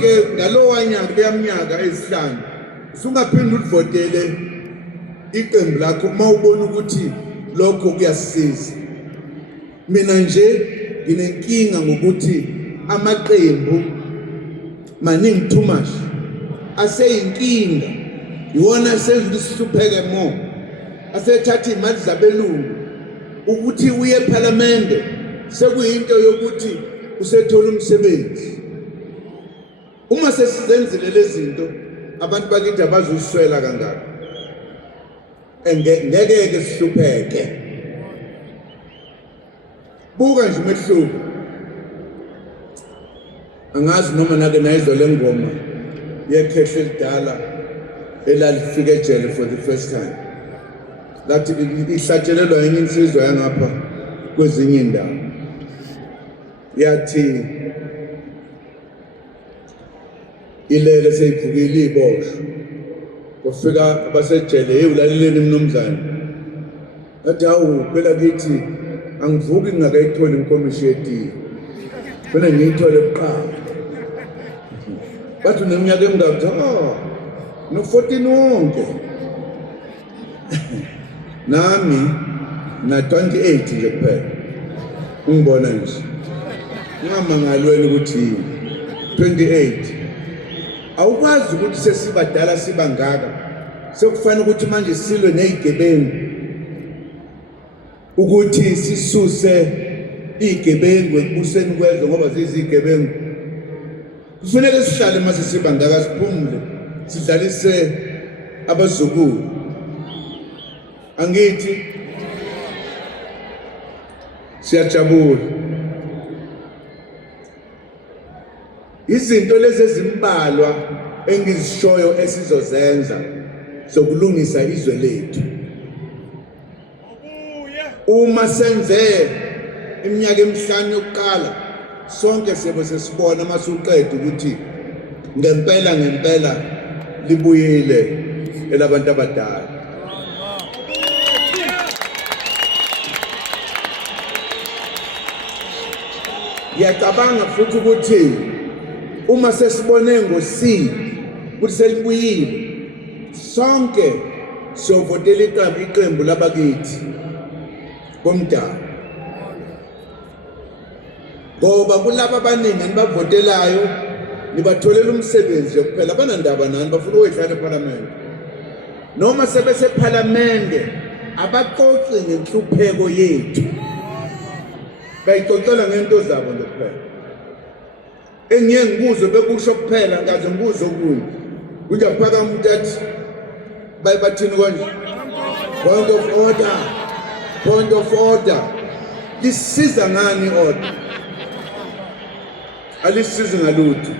ke ngalowa nyanga kuyaminyaka esihlanu usungaphinde ulivotele iqembu lakho mawubona ukuthi lokho kuyasiza. Mina nje nginenkinga ngokuthi amaqembu maningi too much aseyinkinga iwona senza isihlupheke mo asethatha imali zabelungu ukuthi uye eParliament sekuyinto yokuthi usethola umsebenzi. Uma sesizenzile lezi zinto abantu bakithi abazuswela kangaka ngeke ke sihlupheke. Buka nje umehluko. Angazi noma nake nayizwa lengoma yekhehla elidala elalifika ejele for the first time. Lathi ihlatshelelwa yenye insizwa yangapha kwezinye indawo. Yathi ilele seyivukile iboshwe. Kufika abasejele hey ulaleleni mnomzane. Yathi hawu phela kithi angivuki ngakayithola inkomishi yetiye. Phela ngiyithole ebuqala. Bathi neminyaka emingaki no 14 wonke. Nami na 28 nje kuphela. Ungibona nje. Ngingamangalweni ukuthi 28. Awukwazi ukuthi sesibadala sibangaka. Sekufanele ukuthi manje silwe nezigebengu. Ukuthi sisuse izigebengu ekubuseni kwezwe ngoba zizigebengu. Kufanele sihlale mase sibangaka siphumule sidlalise abazukulu. Angithi siyajabula. Izinto lezi ezimbalwa engizishoyo esizozenza sokulungisa izwe lethu. Uma senze iminyaka emihlanu yokuqala sonke sebe sesibona masuqedwe ukuthi ngempela libuyile elabantu abadala. Ngiyacabanga futhi ukuthi uma sesibone ngosi ukuthi selibuyile sonke sovotela iqembu labakithi komdala. Ngoba kulabo abaningi nibavotelayo nibatholela umsebenzi yokuphela banandaba nani bafuna ukuyhlala eParliament. Noma sebese eParliament abaxoxi ngenhlupheko yethu. Bayixoxela ngento zabo nje kuphela. Engiye ngikuzwe bekusho kuphela ngaze ngikuzwe okunye. Kunje phaka umuntu athi bayibathini konje. Point of order. Lisiza ngani order? Alisizi ngalutho.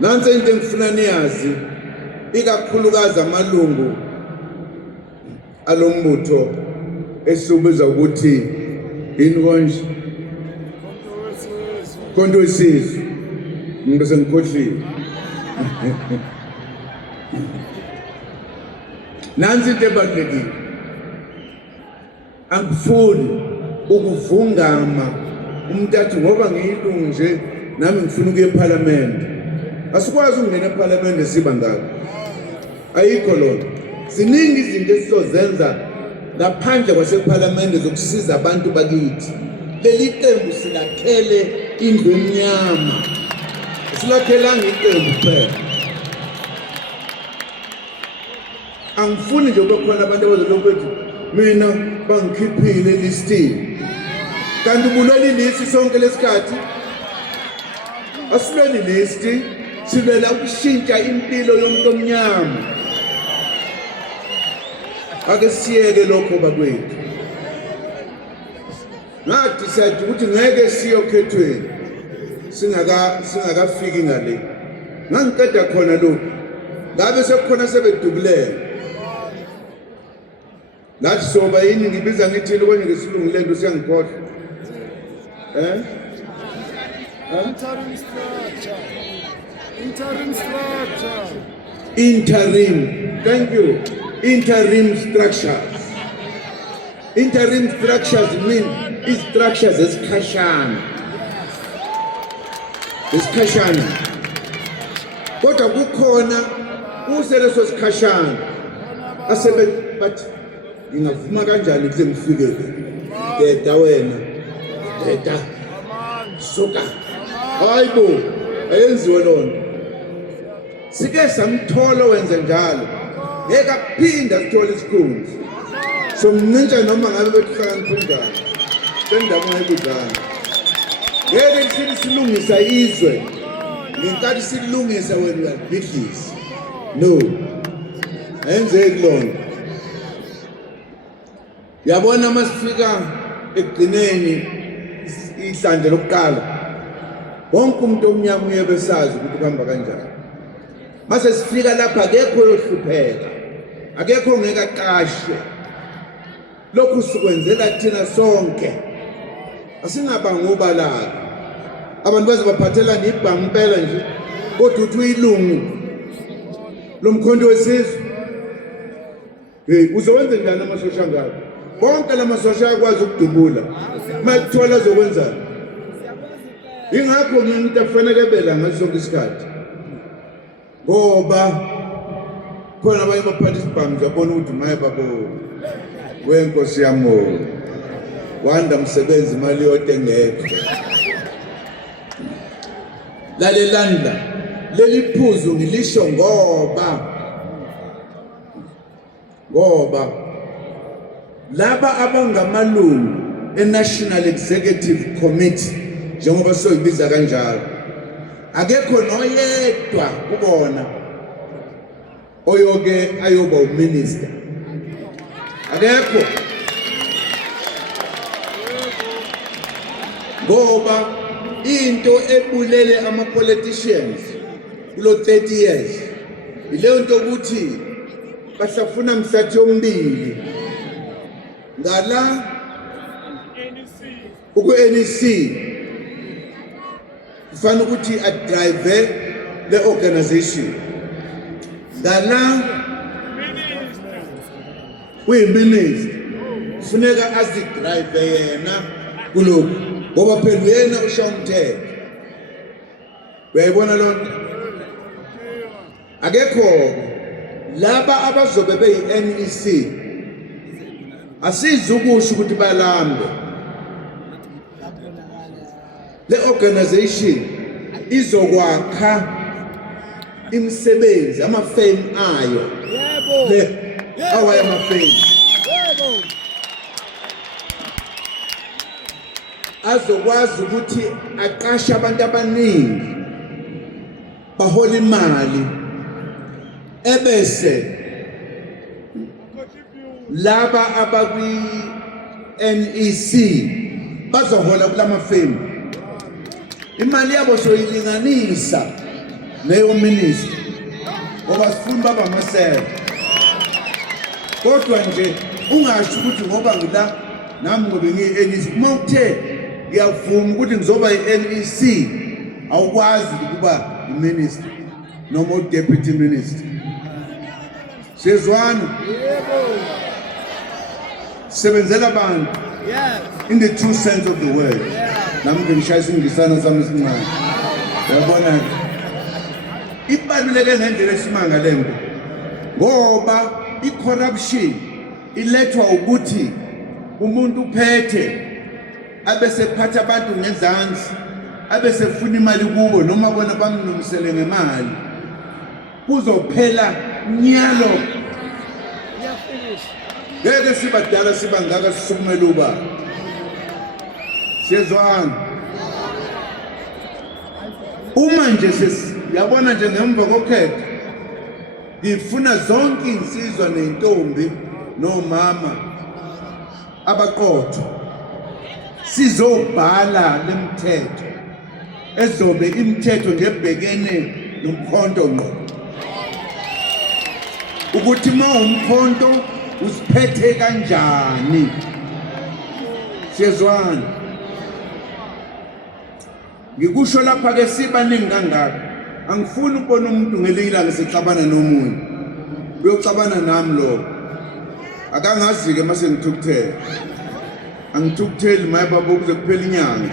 Nansi into engifuna niyazi ikakhulukazi amalungu alombutho esubiza ukuthi yini konje konto wesizwe umuntu sengikhohliwe. Nansi into ebalulekile angifuni ukuvungama umuntu athi ngoba ngiyilungu nje nami ngifuna ukuya eParliament. Asikwazi ukungena eParliament siba ngako. Ayikho lonto. Ziningi izinto esizozenza ngaphandle kwaseParliament zokusiza abantu bakithi. Leli qembu silakhele indlu emnyama. Silakhelanga iqembu kuphela. Angifuni nje kube khona abantu abazolokhu bethi mina bangikhiphile elistini. Kanti ubulweli lisi sonke lesikhathi asilweni listi silwela ukushintsha impilo yomuntu omnyama. Ake siyeke lokho bakwethu. Ngathi siyathi ukuthi ngeke siyokhethweni singakafiki ngale. Ngangiqeda khona lokho. Ngabe sekukhona sebedubulela. Ngathi soba yini ngibiza ngithini konje ngesilungu lento siyangikhohlwa. Interim structure. Interim. Thank you. Interim structures. Interim structures mean structures ezikhashana. isikhashana kodwa kukhona useleso sikhashana asebe bathi ngingavuma kanjani kuze ngifike deda wena deda suka hayibo ayenziwe lona sike samthola wenze njalo ngeke aphinda sithole isikhundla somncintsha noma ngabe bekuhlakanipha njani sendaba ngekudlala ngeke silungisa izwe ngenkathi silungisa wena uyabhidlisa no ayenzeki lona yabona masifika ekugcineni ihlandla lokuqala wonke umuntu omnyama uyebesazi ukuthi kuhamba kanjani mase sifika lapha akekho yohlupheka akekho ngeke aqashwe lokhu sikwenzela thina sonke asingabanga ubalaka abantu bazobaphathela nibhanga impela nje kodwa uthi uyilungu lomkhonto wesizwe uzowenza njani amasosha ngakho bonke lamasosha akwazi ukudubula makuthola zokwenzani ingakho ngimuntu afanelekebela ngaso sonke isikhathi ngoba khona abanye baphatha isibhamu zabona ukuthi maye babo wenkosi yamo wanda msebenzi imali yonke engekho lalelanda leli phuzu ngilisho ngoba laba abangamalungu eNational Executive Committee njengoba soyibiza kanjalo akekho noyedwa kubona oyoke ayoba uminister akekho ngoba into ebulele ama-politicians kulo 30 years ileyo nto ukuthi bahlafuna mhlathi yombili ngala uku-NEC kufanele ukuthi adrive le organization ngala uyiminister kufuneka azidrive yena kulokhu ngoba phela uyena usha umthetho uyayibona lonto akekho laba abazobe beyi-NEC asizukusho ukuthi balambe le organization izokwakha imisebenzi amafame ayo le awaya amafame azokwazi ukuthi aqashe abantu abaningi bahola imali ebese laba abakwi NEC bazohola kulamafame imali yabo soyilinganisa neyo minister ngoba sifuna baba amasela kodwa nje ungasho ukuthi ngoba ngila nami ngobe ngiyi-NEC uma uthe ngiyavuma ukuthi ngizoba yi-NEC awukwazi ukuba i-minister noma u-deputy minister siyezwana sebenzela abantu in the true sense of the word nami ngishaya isingisana sami esincane yabona ibaluleke ngendlela esimanga lento ngoba i-corruption ilethwa ukuthi umuntu uphethe abesephatha abantu ngezansi abesefuna imali kubo noma bona bamnomisele ngemali kuzophela nyalo ngeke sibadala sibangaka sisukumela uba siyezwana uma nje yabona nje ngemva kokhetho ngifuna zonke insizwa nentombi nomama abaqotho sizobhala lemithetho ezobe imithetho ngebhekene nomkhonto ngqo ukuthi uma umkhonto usiphethe kanjani siyezwana ngikusho lapha ke sibaningi kangaka angifuni ukubona umuntu ngelinye ilanga sexabana nomunye uyoxabana nami lo akangazi ke mase ngithukuthela angithukutheli maye babo kuze kuphela inyanga